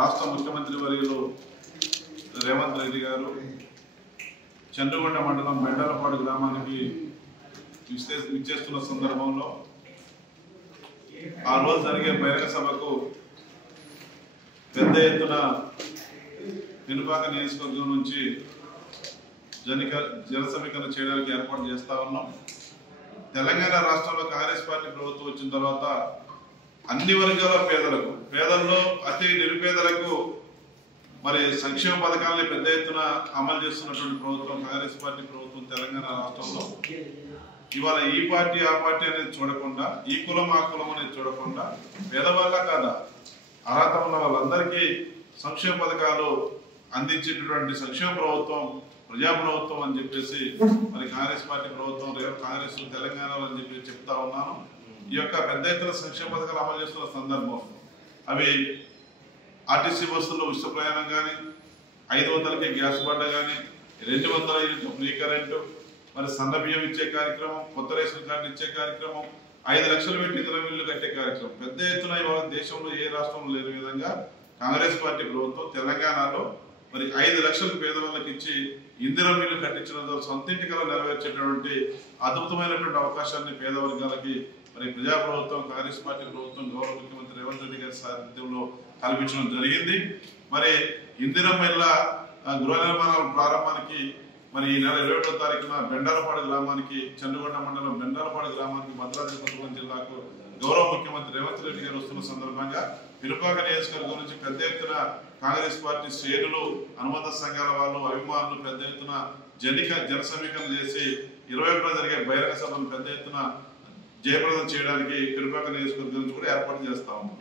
రాష్ట్ర ముఖ్యమంత్రి వర్యులు రేవంత్ రెడ్డి గారు చంద్రగొండ మండలం బెండాలపాడు గ్రామానికి విచ్చేస్తున్న సందర్భంలో ఆ రోజు జరిగే బహిరంగ సభకు పెద్ద ఎత్తున పెనుపాక నియోజకవర్గం నుంచి జన సమీకరణ చేయడానికి ఏర్పాటు చేస్తా ఉన్నాం. తెలంగాణ రాష్ట్రంలో కాంగ్రెస్ పార్టీ ప్రభుత్వం వచ్చిన తర్వాత అన్ని వర్గాల పేదల్లో అతి నిరుపేదలకు మరి సంక్షేమ పథకాలని పెద్ద ఎత్తున అమలు చేస్తున్నటువంటి ప్రభుత్వం కాంగ్రెస్ పార్టీ ప్రభుత్వం తెలంగాణ రాష్ట్రంలో. ఇవాళ ఈ పార్టీ ఆ పార్టీ అనేది చూడకుండా, ఈ కులం ఆ కులం అనేది చూడకుండా పేదవాళ్ళ కాదా అర్హత ఉన్న వాళ్ళందరికీ సంక్షేమ పథకాలు అందించేటటువంటి సంక్షేమ ప్రభుత్వం ప్రజాప్రభుత్వం అని చెప్పేసి మరి కాంగ్రెస్ పార్టీ ప్రభుత్వం కాంగ్రెస్ తెలంగాణలో అని చెప్పి చెప్తా ఉన్నాను. ఈ యొక్క పెద్ద ఎత్తున సంక్షేమ పథకాలు అమలు చేస్తున్న సందర్భం అవి ఆర్టీసీ బస్సుల్లో ఉచిత ప్రయాణం కానీ, 500కి గ్యాస్ బండ కానీ, 200 యూనిట్ల ఫ్రీ కరెంటు, మరి సన్న బియ్యం ఇచ్చే కార్యక్రమం, కొత్త రేషన్ కార్డు ఇచ్చే కార్యక్రమం, 5 లక్షలు పెట్టి ఇంధనం బిల్లు కట్టే కార్యక్రమం పెద్ద ఎత్తున ఇవాళ దేశంలో ఏ రాష్ట్రంలో లేని విధంగా కాంగ్రెస్ పార్టీ ప్రభుత్వం తెలంగాణలో మరి 5 లక్షలు పేదవాళ్ళకి ఇచ్చి ఇంధనం బిల్లు కట్టించడం ద్వారా సొంతింటికలో నెరవేర్చేటటువంటి అద్భుతమైనటువంటి అవకాశాన్ని పేద వర్గాలకి మరి ప్రజాప్రభుత్వం కాంగ్రెస్ పార్టీ ప్రభుత్వం గౌరవ ముఖ్యమంత్రి రేవంత్ రెడ్డి గారి సారథ్యంలో కల్పించడం జరిగింది. మరి ఇందిరం ఇళ్ల గృహ నిర్మాణాల ప్రారంభానికి మరి ఈ నెల 21వ తారీఖున బెండాలపాడు గ్రామానికి, చంద్రగొండ మండలం బెండాలపాడు గ్రామానికి, భద్రాద్రి కొత్తగూడెం జిల్లాకు గౌరవ ముఖ్యమంత్రి రేవంత్ రెడ్డి గారు వస్తున్న సందర్భంగా పిలుపాక నియోజకవర్గం నుంచి పెద్ద ఎత్తున కాంగ్రెస్ పార్టీ శ్రేణులు, అనుబంధ సంఘాల వాళ్ళు, అభిమానులు పెద్ద ఎత్తున జన సమీకరణ చేసి 21న జరిగే బహిరంగ సభను పెద్ద ఎత్తున జయప్రదం చేయడానికి పిలుపాక నియోజకవర్గం నుంచి కూడా ఏర్పాటు చేస్తా ఉన్నాం.